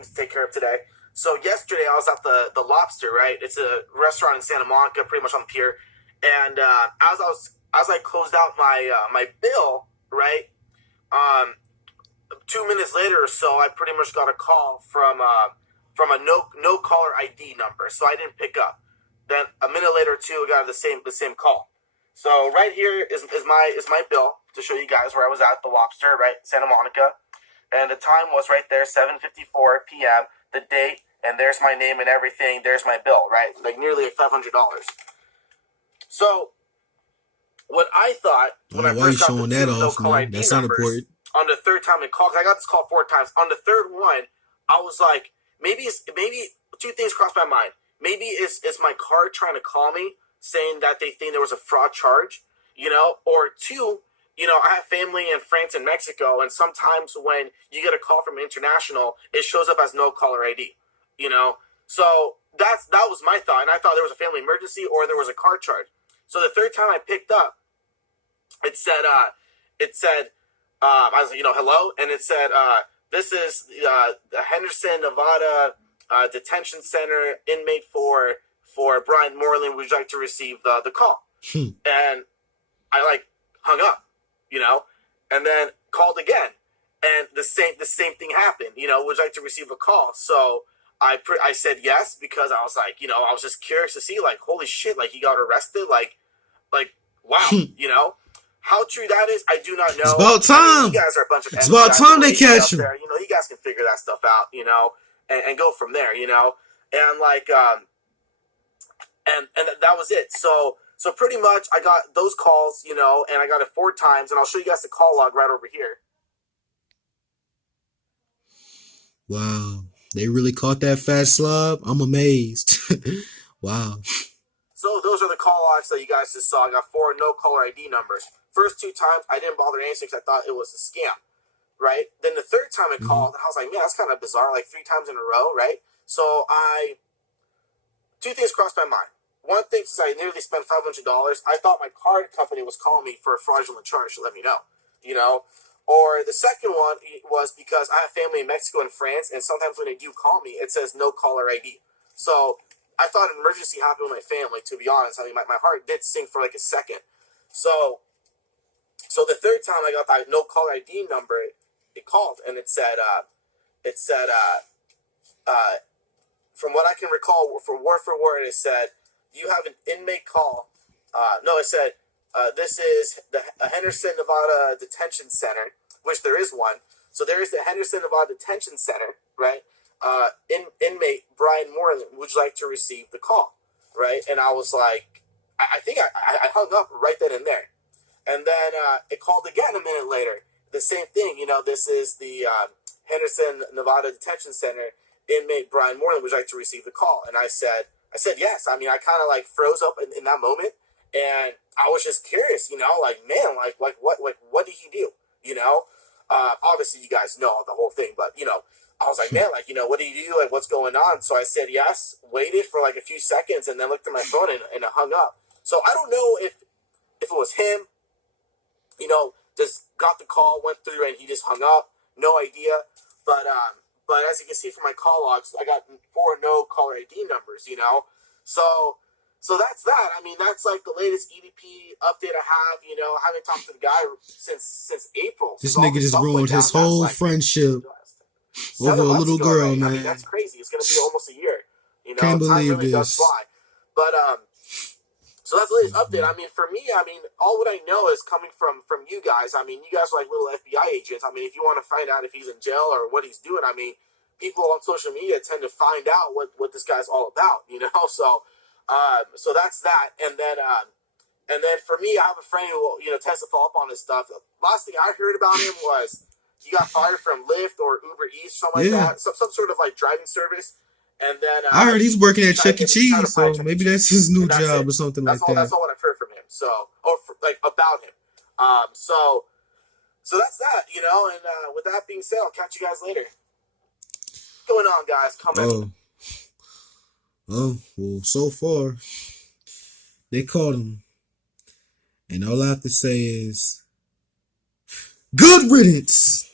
things to take care of today. So yesterday I was at the Lobster, right? It's a restaurant in Santa Monica, pretty much on the pier. And as I closed out my bill, right? 2 minutes later or so, I pretty much got a call from a no caller ID number, so I didn't pick up. Then a minute later or two, I got the same call. So right here is my bill to show you guys where I was at the Lobster, right, Santa Monica, and the time was right there, 7:54 p.m. The date, and there's my name and everything. There's my bill, right, like nearly $500. So what I thought when I first got the two no caller ID numbers, on the third time it called, because I got this call 4 times. On the third one, I was like, maybe two things crossed my mind. Maybe it's my card trying to call me, saying that they think there was a fraud charge, or two, I have family in France and Mexico, and sometimes when you get a call from international, it shows up as no caller ID, So that was my thought, and I thought there was a family emergency or there was a card charge. So the third time I picked up, it said, I was like, hello, and it said, this is the Henderson, Nevada detention center inmate for Brian Moreland. Would you like to receive the call? And I hung up, and then called again, and the same thing happened. Would you like to receive a call? So I said yes, because I was like, I was just curious to see, holy shit, he got arrested, wow, How true that is, I do not know. It's about time. You guys are a bunch of. It's about time they catch him. You guys can figure that stuff out, and go from there, and and that was it. So pretty much, I got those calls, and I got it 4 times, and I'll show you guys the call log right over here. Wow, they really caught that fat slob. I'm amazed. Wow. So those are the call logs that you guys just saw. I got 4 no caller ID numbers. First 2 times, I didn't bother answering because I thought it was a scam, right? Then the third time I called, I was like, man, that's kind of bizarre, 3 times in a row, right? So 2 things crossed my mind. One thing, since I nearly spent $500, I thought my card company was calling me for a fraudulent charge to let me know, Or the second one was because I have family in Mexico and France, and sometimes when they do call me, it says no caller ID. So I thought an emergency happened with my family, to be honest. I mean, my heart did sink for a second. So the third time I got that no caller ID number, it called, and it said, from what I can recall, from word for word, it said, you have an inmate call. It said, this is the Henderson, Nevada Detention Center, which there is one. So there is the Henderson, Nevada Detention Center, right? Inmate Brian Moreland, would you like to receive the call, right? And I was like, I think I hung up right then and there. And then it called again a minute later. The same thing, this is the Henderson, Nevada Detention Center, inmate Brian Moreland, would you like to receive the call? And I said yes. I mean, I kind of froze up in that moment, and I was just curious, man, what did he do? Obviously you guys know the whole thing, but I was like, man, what do you do? What's going on? So I said yes, waited for a few seconds, and then looked at my phone and I hung up. So I don't know if it was him, just got the call, went through, and he just hung up. No idea. But as you can see from my call logs, I got 4 no caller ID numbers, So that's that. I mean, that's the latest EDP update I have. I haven't talked to the guy since April. This nigga just ruined his whole friendship over a little girl, already. Man. I mean, that's crazy. It's gonna be almost a year. Can't believe really this. Does fly. But so that's the latest update. I mean, for me, all what I know is coming from you guys. I mean, you guys are like little FBI agents. I mean, if you want to find out if he's in jail or what he's doing, I mean, people on social media tend to find out what this guy's all about. So that's that. And then for me, I have a friend who tends to follow up on this stuff. The last thing I heard about him was he got fired from Lyft or Uber Eats, something like that, some sort of driving service. And then I heard he's working at Chuck E. Cheese, so maybe that's his new job or something like that. That's all what I've heard from him. So, or about him. So that's that. And with that being said, I'll catch you guys later. What's going on, guys? Comment. Oh, well, so far, they caught him. And all I have to say is, good riddance.